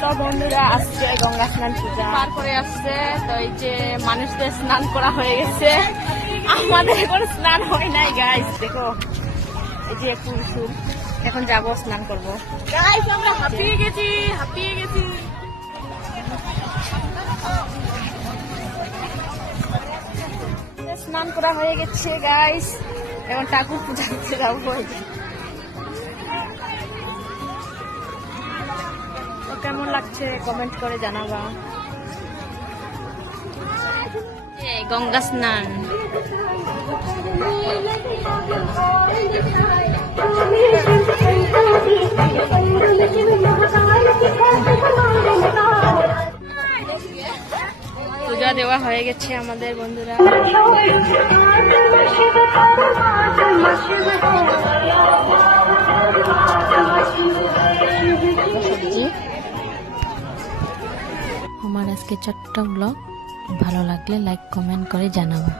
তো বন্ধুরা আসছে গঙ্গা স্নান পূজা পার করে আসছে, তো এই যে মানুষদের স্নান করা হয়ে গেছে, আমাদের এখন স্নান হয় নাই গাইস। দেখো এই যে ফুল এখন যাবো স্নান করবো গাইস। আমরা হাঁপিয়ে গেছি। স্নান করা হয়ে গেছে গাইস, এখন ঠাকুর পূজা করতে যাবো। তো কেমন লাগছে কমেন্ট করে জানাবা। গঙ্গা স্নান পূজা দেওয়া হয়ে গেছে আমাদের বন্ধুরা। আমার আজকে ছোট্ট ব্লগ ভালো লাগলে লাইক কমেন্ট করে জানাবা।